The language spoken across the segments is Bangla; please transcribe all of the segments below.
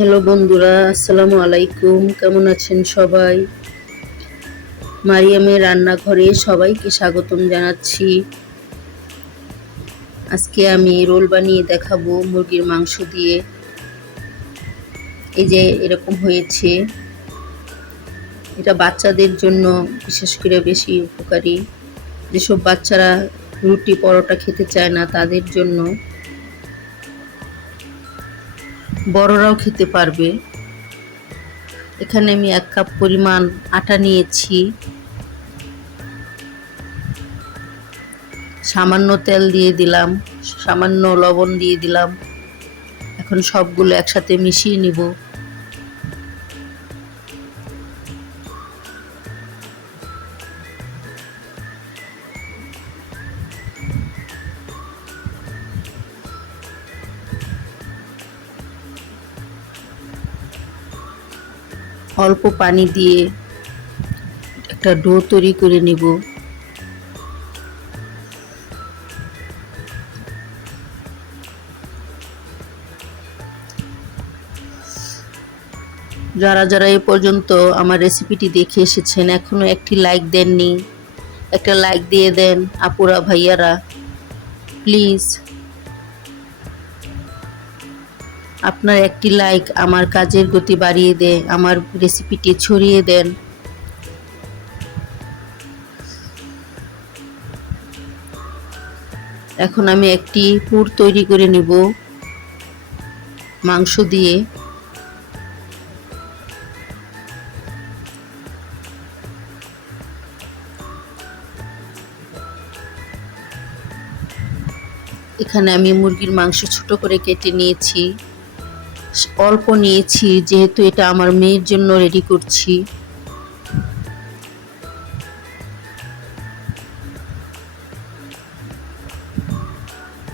হ্যালো বন্ধুরা, আসসালামু আলাইকুম। কেমন আছেন সবাই? মারিয়ামের রান্নাঘরে সবাইকে স্বাগতম জানাচ্ছি। আজকে আমি রোল বানিয়ে দেখাবো মুরগির মাংস দিয়ে। এই যে এরকম হয়েছে। এটা বাচ্চাদের জন্য বিশেষ করে বেশি উপকারী। যেসব বাচ্চারা রুটি পরোটা খেতে চায় না তাদের জন্য, বড়রাও খেতে পারবে। এখানে আমি 1 কাপ পরিমাণ আটা নিয়েছি, সামান্য তেল দিয়ে দিলাম, সামান্য লবণ দিয়ে দিলাম। এখন সবগুলো একসাথে মিশিয়ে নিব। অল্প পানি দিয়ে একটা ডো তৈরি করে নিব। যারা যারা এ পর্যন্ত আমার রেসিপিটি দেখে এসেছেন এখনো একটি লাইক দেননি, একটা লাইক দিয়ে দেন আপুরা ভাইয়ারা প্লিজ। আপনার একটি লাইক আমার কাজের গতি বাড়িয়ে দেয়, আমার রেসিপিটি ছড়িয়ে দেন। এখন আমি একটি পুর তৈরি করে নিব মাংস দিয়ে। এখানে আমি মুরগির মাংস ছোট করে কেটে নিয়েছি, অল্প নিয়েছি যেহেতু এটা আমার মেয়ের জন্য রেডি করছি।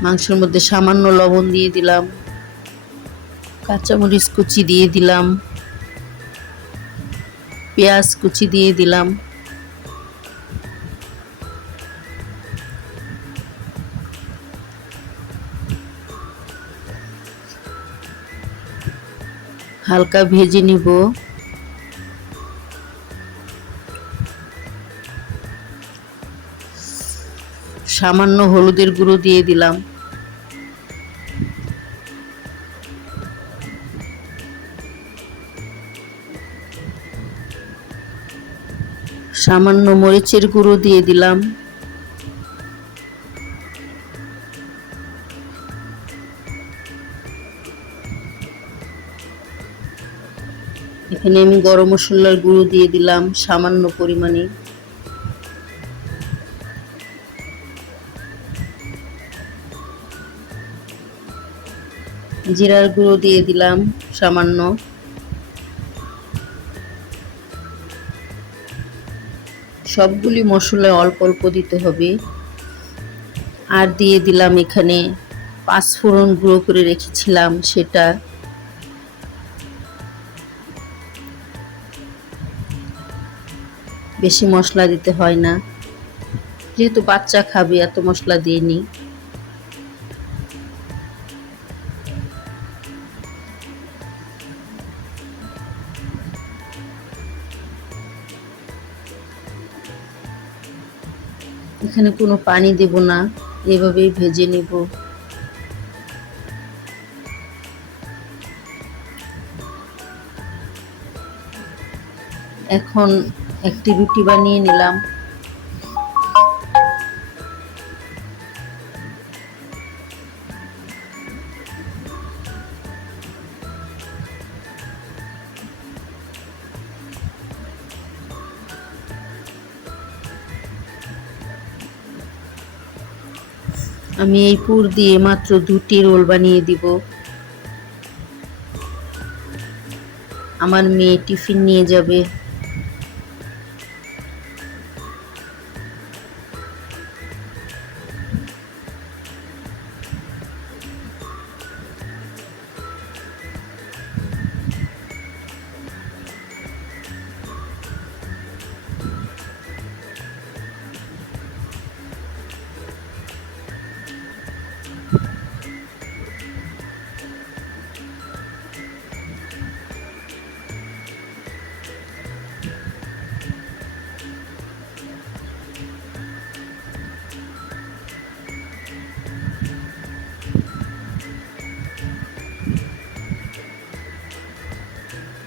মাংসের মধ্যে সামান্য লবণ দিয়ে দিলাম, কাঁচামরিচ কুচি দিয়ে দিলাম, পেঁয়াজ কুচি দিয়ে দিলাম, হালকা ভেজে নিব। সামান্য হলুদের গুঁড়ো দিয়ে দিলাম, সামান্য মরিচের গুঁড়ো দিয়ে দিলাম, এখানে আমি গরম মশলার গুঁড়ো দিয়ে দিলাম সামান্য পরিমাণে, জিরার গুঁড়ো দিয়ে দিলাম সামান্য, সবগুলি মশলা অল্প অল্প দিতে হবে। আর দিয়ে দিলাম এখানে 5 ফোড়ন গুঁড়ো করে রেখেছিলাম সেটা। বেশি মশলা দিতে হয় না, যেহেতু বাচ্চা খাবে এত মশলা দিইনি। এখানে কোনো পানি দেব না, এভাবেই ভেজে নেব। এখন একটি রুটি বানিয়ে নিলাম। আমি এই পুর দিয়ে মাত্র 2টি রোল বানিয়ে দিব। আমার মেয়ে টিফিন নিয়ে যাবে।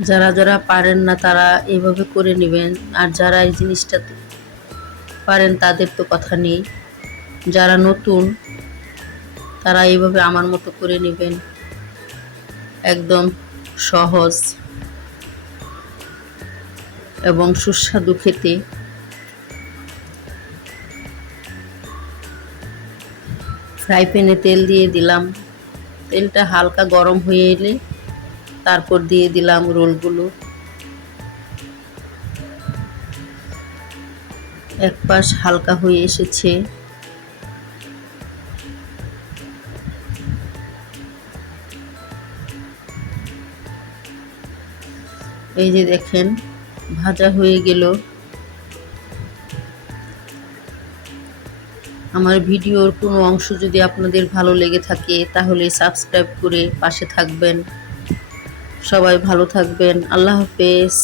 যারা যারা পারেন না তারা এভাবে করে নেবেন, আর যারা এই জিনিসটা পারেন তাদের তো কথা নেই। যারা নতুন তারা এইভাবে আমার মতো করে নেবেন, একদম সহজ এবং সুস্বাদু খেতে। ফ্রাই প্যানে তেল দিয়ে দিলাম, তেলটা হালকা গরম হয়ে এলে তারপর দিয়ে দিলাম রোলগুলো। এক পাশ হালকা হয়ে এসেছে, এই যে দেখেন ভাজা হয়ে গেল। আমার ভিডিওর কোনো অংশ যদি আপনাদের ভালো লেগে থাকে তাহলে সাবস্ক্রাইব করে পাশে থাকবেন। সবাই ভালো থাকবেন। আল্লাহ হাফেজ।